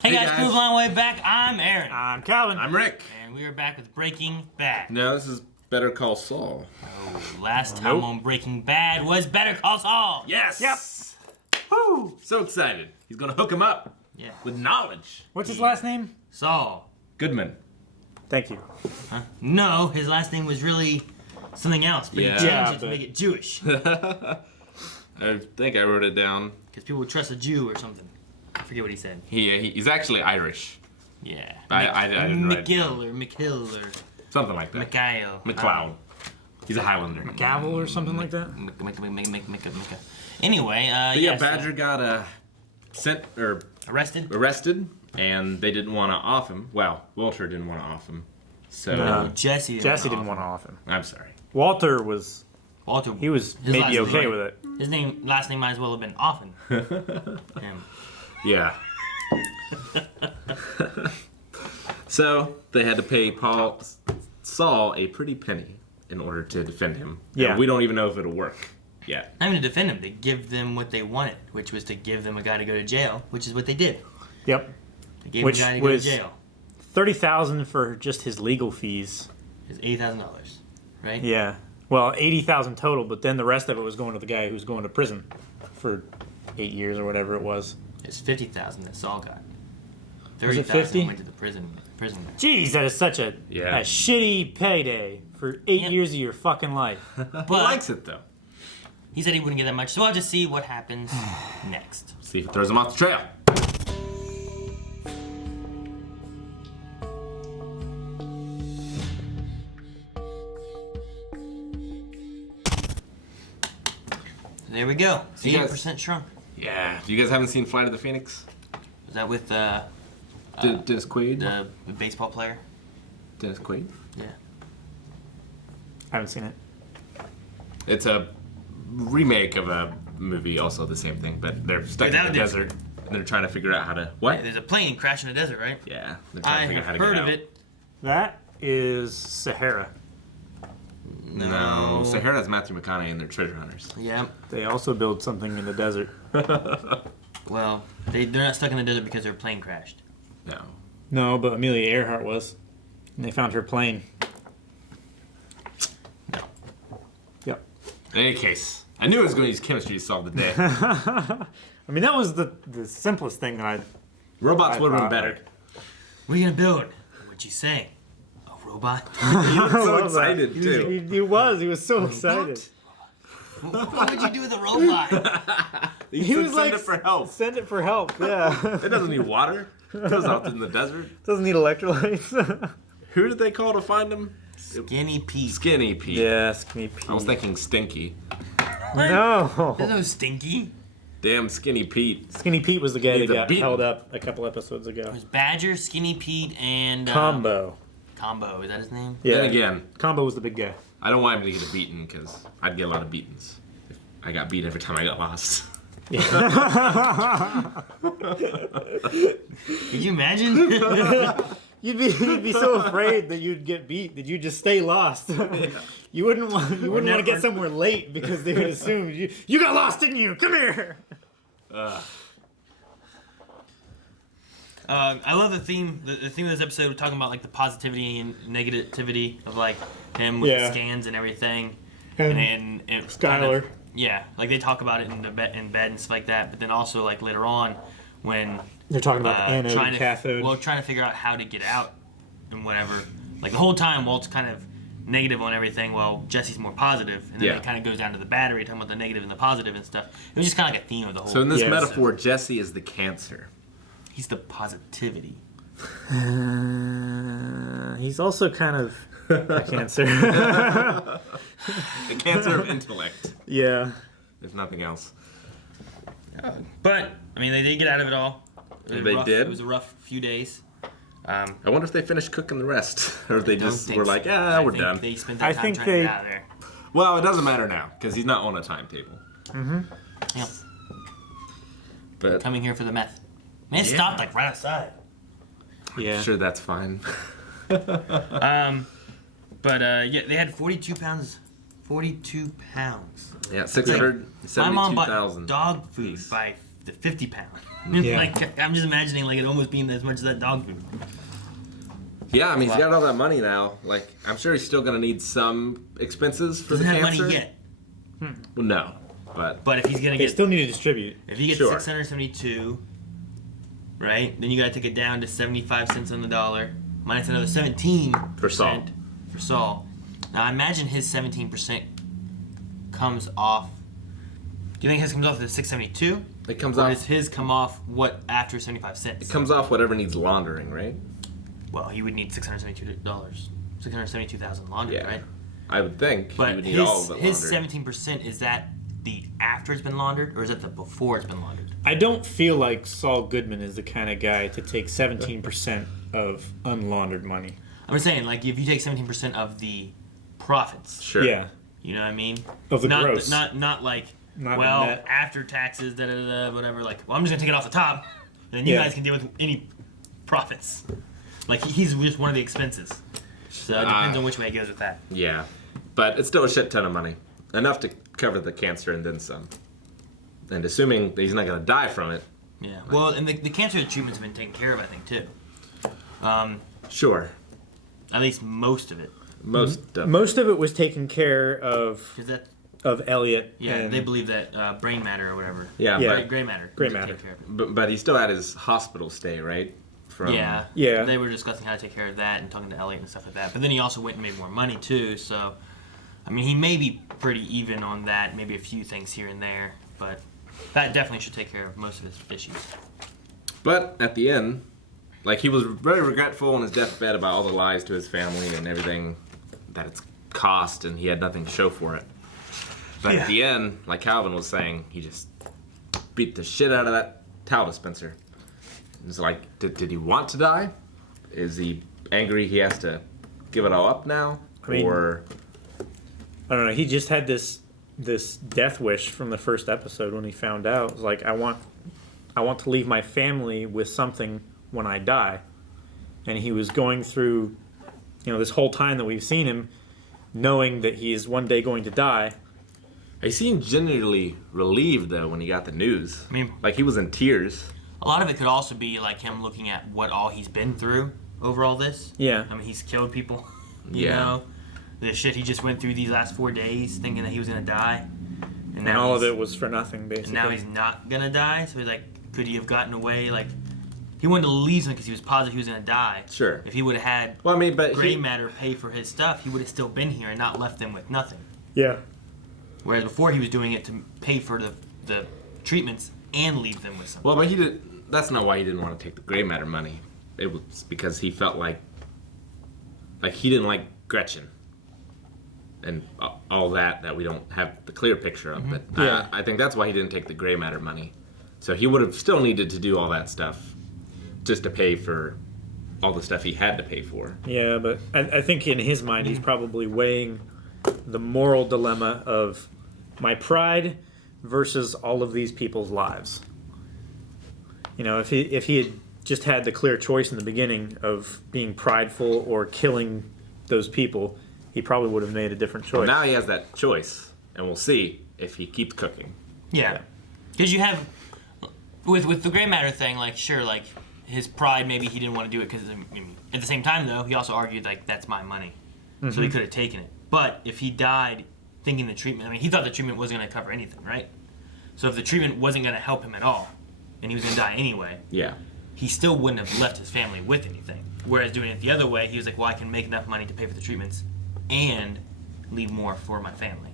Hey guys, Cool Long Way back. I'm Aaron. I'm Calvin. I'm Rick. And we are back with Breaking Bad. No, this is Better Call Saul. Oh, last time on Breaking Bad was Better Call Saul. Yes! Yep. Woo! So excited. He's gonna hook him up. Yeah. With knowledge. What's his last name? Saul. Goodman. Thank you. Huh? No, his last name was really something else, but he changed it to make it Jewish. I think I wrote it down. Because people would trust a Jew or something. I forget what he said. He's actually Irish. Yeah. I didn't write it down. McGill or something like that. Mikhail. McLeod. He's a Highlander. McGavel or something like that? Anyway, Badger got arrested, and they didn't want to off him. Well, Walter didn't want to off him. So No, Jesse didn't want to off him. I'm sorry. Walter was his maybe okay with it. His last name might as well have been Offen. Yeah. So they had to pay Saul a pretty penny in order to defend him. Yeah. And we don't even know if it'll work yet. Not even to defend him, they give them what they wanted, which was to give them a guy to go to jail, which is what they did. Yep. They gave him a guy to go to jail. $30,000 for just his legal fees. It's $80,000, right? Yeah. Well, $80,000 total, but then the rest of it was going to the guy who's going to prison for 8 years or whatever it was. It's $50,000 that Saul got. Was it 50? Went to the prison. Jeez, that is such a shitty payday for 8 years of your fucking life. He likes it though. He said he wouldn't get that much, so I'll just see what happens next. See if it throws him off the trail. There we go. 80% shrunk. Yeah. You guys haven't seen Flight of the Phoenix? Is that with Dennis Quaid? the baseball player? Dennis Quaid? Yeah. I haven't seen it. It's a remake of a movie, also the same thing, but they're stuck in the desert and they're trying to figure out how to. What? Yeah, there's a plane crash in the desert, right? Yeah. I have heard of it. That is Sahara. No. Sahara's Matthew McConaughey and they're treasure hunters. Yeah. They also build something in the desert. Well, they're not stuck in the desert because their plane crashed. No. No, but Amelia Earhart was. And they found her plane. No. Yep. In any case, I knew I was going to use chemistry to solve the day. I mean, that was the simplest thing that Robots would have been better. What are you going to build? What'd you say? A robot? He looked so excited, too. He was so excited. What would you do with a robot? He was like, send it for help. Send it for help, yeah. It doesn't need water. It goes out in the desert. Doesn't need electrolytes. Who did they call to find him? Skinny Pete. Skinny Pete. Yeah, Skinny Pete. I was thinking Stinky. What? No. There's no Stinky. Damn Skinny Pete. Skinny Pete was the guy that got beaten. held up a couple episodes ago. It was Badger, Skinny Pete, and... Combo. Combo, is that his name? Yeah. Then again, Combo was the big guy. I don't want him to get a beating because I'd get a lot of beatings. If I got beat every time I got lost. Yeah. Could you imagine? You'd be so afraid that you'd get beat that you'd just stay lost. You wouldn't want to get somewhere late because they would assume you got lost, didn't you? Come here. I love the theme. The theme of this episode, we're talking about like the positivity and negativity of like him with the scans and everything, and it's Skylar. kind of, like they talk about it in bed and stuff like that. But then also like later on, when they're talking about the anode and cathode. Well, trying to figure out how to get out and whatever. Like the whole time, Walt's kind of negative on everything. Well, Jesse's more positive, and then it kind of goes down to the battery, talking about the negative and the positive and stuff. It was just kind of like a theme of the whole. So in this metaphor, Jesse is the cancer. He's the positivity. He's also kind of a cancer. The cancer of intellect. Yeah. If nothing else. But I mean, they did get out of it all. They did. It was a rough few days. I wonder if they finished cooking the rest, or if they just were like, we're done. They spent that time trying to get out of there. Well, it doesn't matter now because he's not on a timetable. Mm-hmm. Yeah. But coming here for the meth. Man, it stopped like right outside. Yeah. I'm sure that's fine. But they had 42 pounds. 42 pounds. Yeah, 672,000. My mom bought dog food by the 50 pound. Yeah. Like, I'm just imagining like it almost being as much as that dog food. Yeah, I mean, he's got all that money now. Like, I'm sure he's still gonna need some expenses for Doesn't the have cancer. money yet. Well, no, but If he's gonna They get, still need to distribute. if he gets Sure. 672, right? Then you gotta take it down to 75 cents on the dollar, minus another 17 For Saul. For Saul. Now I imagine his 17% comes off. Do you think his comes off the 672? it comes Or off. does his come off what after 75 cents? It comes off whatever needs laundering, right? Well, he would need $672, 672,000 laundered, Yeah. right? I would think But he would need all of it his laundered. 17%, is that the after it's been laundered, or is that the before it's been laundered? I don't feel like Saul Goodman is the kind of guy to take 17% of unlaundered money. I'm just saying, like, if you take 17% of the profits, Sure. Yeah. you know what I mean? Of the not, gross. Not like, Not the well, net. after taxes, whatever. Like, well, I'm just gonna take it off the top, then you Yeah. guys can deal with any profits. Like, he's just one of the expenses. So it depends on which way it goes with that. Yeah, but it's still a shit ton of money, enough to cover the cancer and then some. And assuming that he's not gonna die from it, Yeah. Well, and the cancer treatment's been taken care of, I think, too. sure, At least most of it. Most of it was taken care of Because that, Elliot. yeah, and they believe that brain matter or whatever. Yeah, Yeah. Gray matter. Gray was matter. taken care of. but he still had his hospital stay, right? From Yeah. Yeah. They were discussing how to take care of that and talking to Elliot and stuff like that. But then he also went and made more money too. So, I mean, he may be pretty even on that. Maybe a few things here and there, but that definitely should take care of most of his issues. But at the end, like, he was very regretful on his deathbed about all the lies to his family and everything that it's cost, and he had nothing to show for it. But Yeah. at the end, like Calvin was saying, he just beat the shit out of that towel dispenser. It's like, did he want to die? Is he angry he has to give it all up now? I mean- or I don't know. He just had this death wish from the first episode when he found out. It was like, I want to leave my family with something when I die. And he was going through, this whole time that we've seen him, knowing that he is one day going to die. he seemed genuinely relieved though when he got the news. I mean, Like, he was in tears. a lot of it could also be like him looking at what all he's been through over all this. Yeah. I mean, he's killed people. You Yeah. know, the shit he just went through these last 4 days, thinking that he was gonna die, And now all of he's- it was for nothing, basically. And now he's not gonna die. So he's like, could he have gotten away? Like, he wanted to leave something because he was positive he was gonna die. Sure. If he would have had Well, I mean, but gray matter pay for his stuff, he would have still been here and not left them with nothing. Yeah. Whereas before, he was doing it to pay for the treatments and leave them with something. Well, but that's not why he didn't want to take the gray matter money. It was because he felt like he didn't like Gretchen and all that we don't have the clear picture of. But Yeah. I think that's why he didn't take the gray matter money. So he would have still needed to do all that stuff just to pay for all the stuff he had to pay for. Yeah, but I think in his mind he's probably weighing the moral dilemma of my pride versus all of these people's lives. If he had just had the clear choice in the beginning of being prideful or killing those people, he probably would have made a different choice. Well, now he has that choice, and we'll see if he keeps cooking. Yeah, because you have with the gray matter thing, like sure, like his pride, maybe he didn't want to do it because at the same time though, he also argued like that's my money, so he could have taken it. But if he died thinking the treatment, he thought the treatment wasn't going to cover anything, right? So if the treatment wasn't going to help him at all, and he was going to die anyway, Yeah. he still wouldn't have left his family with anything. Whereas doing it the other way, he was like, well, I can make enough money to pay for the treatments and leave more for my family.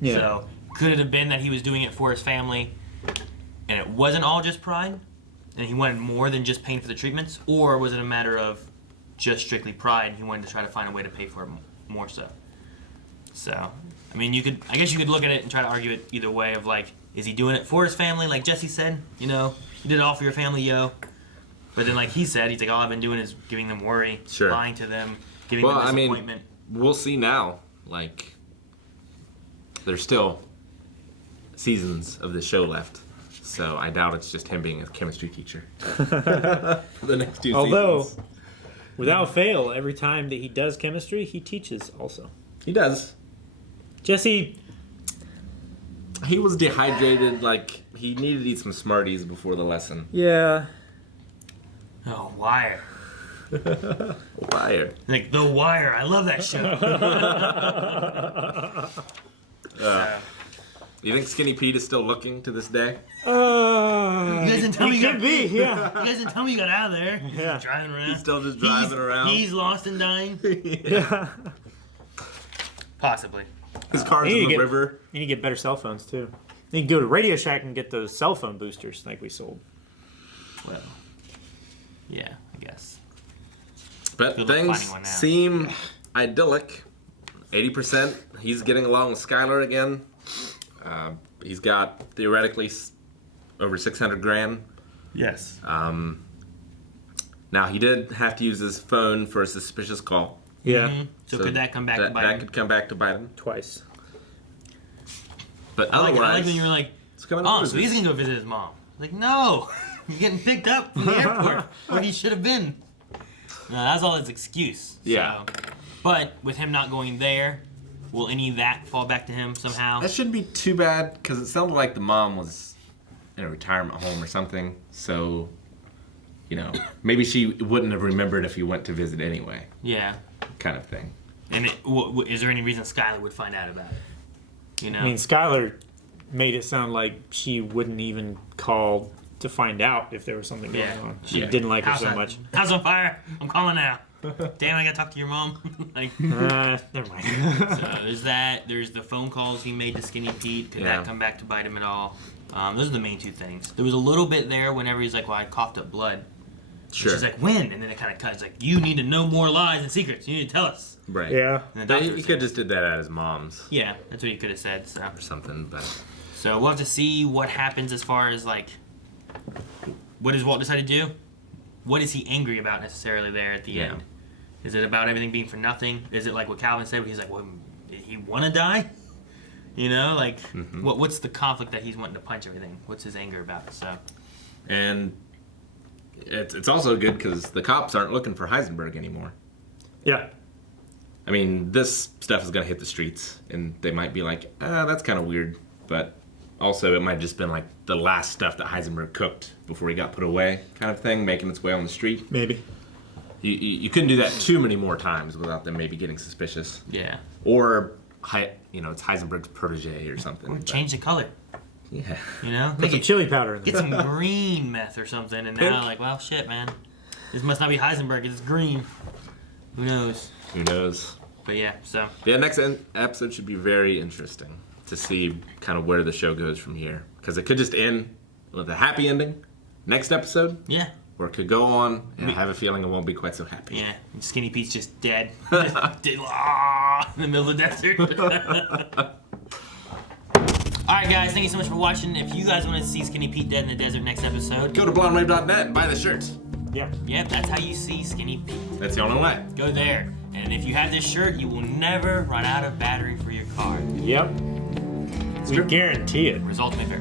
Yeah. So could it have been that he was doing it for his family and it wasn't all just pride and he wanted more than just paying for the treatments? Or was it a matter of just strictly pride and he wanted to try to find a way to pay for it more so? So, I guess you could look at it and try to argue it either way of like, is he doing it for his family? Like Jesse said, you did it all for your family, yo. But then like he said, he's like, all I've been doing is giving them worry, Sure. lying to them, giving them disappointment. We'll see now. Like, there's still seasons of the show left. So I doubt it's just him being a chemistry teacher. For the next 2 Although, seasons. without fail, every time that he does chemistry, he teaches also. He does. Jesse, He was dehydrated. Like he needed to eat some Smarties before the lesson. Yeah. Oh, Wire. Wire. Like The Wire. I love that show. You think Skinny Pete is still looking to this day? You guys didn't tell me he you could got, be, yeah. You guys didn't tell me you got out of there. He's Yeah. driving around. He's still just driving around. He's lost and dying. Yeah. Possibly. His car's in the river. You need to get better cell phones, too. You can go to Radio Shack and get those cell phone boosters like we sold. Well, yeah, I guess. But Good luck things finding one now. seem idyllic. 80%. He's getting along with Skylar again. He's got theoretically over 600 grand. Yes. Now he did have to use his phone for a suspicious call. Yeah. Mm-hmm. So could that come back to bite That him? could come back to bite him. Twice. But I like otherwise, when you were like, it's coming to oh, so visit. he's going to go visit his mom. Like, no. You're getting picked up from the airport where he should have been. No, that's all his excuse. Yeah. So. But with him not going there, will any of that fall back to him somehow? That shouldn't be too bad because it sounded like the mom was in a retirement home or something. So, maybe she wouldn't have remembered if he went to visit anyway, Yeah. kind of thing. And is there any reason Skylar would find out about it? You know? I mean, Skylar made it sound like she wouldn't even call to find out if there was something going Yeah. on. She Yeah. didn't like her House so on- much. House on fire. I'm calling now. Damn, I gotta talk to your mom. Like, Never mind. so there's that. There's the phone calls he made to Skinny Pete. Could Yeah. that come back to bite him at all? Those are the main two things. There was a little bit there whenever he's like, well, I coughed up blood. Sure. She's like, when? And then it kind of cuts. Like, you need to know more lies and secrets. You need to tell us. Right. Yeah. And the But doctor he was could like, just did that at his mom's yeah, that's what he could have said. So. or something. But So we'll have to see what happens as far as like, what does Walt decide to do? What is he angry about necessarily there at the Yeah. end? Is it about everything being for nothing? Is it like what Calvin said? Where he's like, well, did he want to die? Like, what's the conflict that he's wanting to punch everything? What's his anger about? So, and it's also good because the cops aren't looking for Heisenberg anymore. Yeah. I mean, this stuff is gonna hit the streets, and they might be like, that's kind of weird. But also, it might have just been like the last stuff that Heisenberg cooked before he got put away, kind of thing, making its way on the street. Maybe. You couldn't do that too many more times without them maybe getting suspicious. yeah. Or, it's Heisenberg's protege or something. Or but- change the color, Yeah. Make Put some it, chili powder in get there. some green meth or something. And now, like, well, shit, man. This must not be Heisenberg. It's green. Who knows? Who knows? But yeah, so. Yeah, next episode should be very interesting to see kind of where the show goes from here. Because it could just end with a happy ending next episode, Yeah. or it could go on, and I have a feeling it won't be quite so happy. Yeah, and Skinny Pete's just dead. Just dead, in the middle of the desert. Alright guys, thank you so much for watching. If you guys want to see Skinny Pete dead in the desert next episode, Go to blondewave.net and buy the shirt. Yeah. yep, that's how you see Skinny Pete. That's the only way. Go there. And if you have this shirt, you will never run out of battery for your car. Yep. We true. guarantee it. Results may vary.